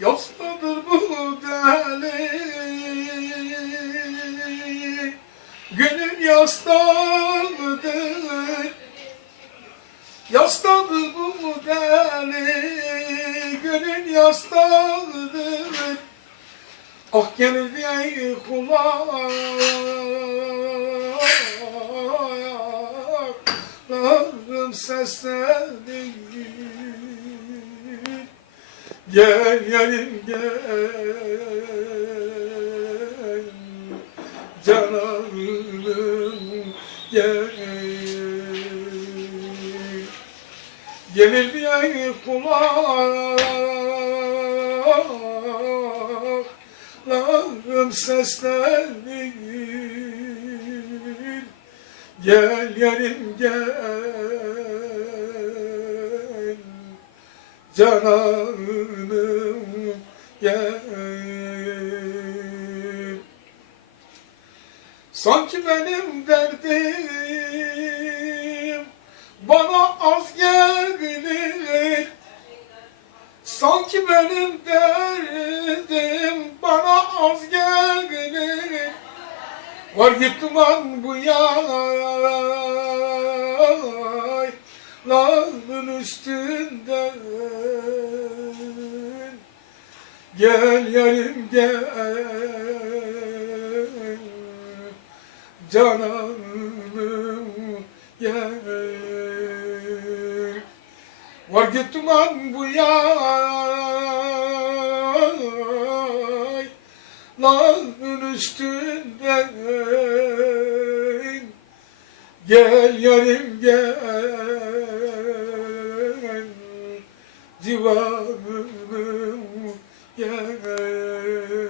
Yastadır bu deli. Gönül yastadır Yastadır bu deli. Gönül yastadır Ah gelir diye kulaklarım seslenir Gel yarim gel. Cananım gel. Gelir diye kulaklarım seslenir. Gel yarim gel Cananım gel Sanki benim derdim bana az gelir. Sanki benim derdim bana az gelir. Var an bu yaylanın üstünden Gel yarim gel. Cananım gel. Var gittim an bu yaylanın üstünden. Gel yarim gel divanımı yer.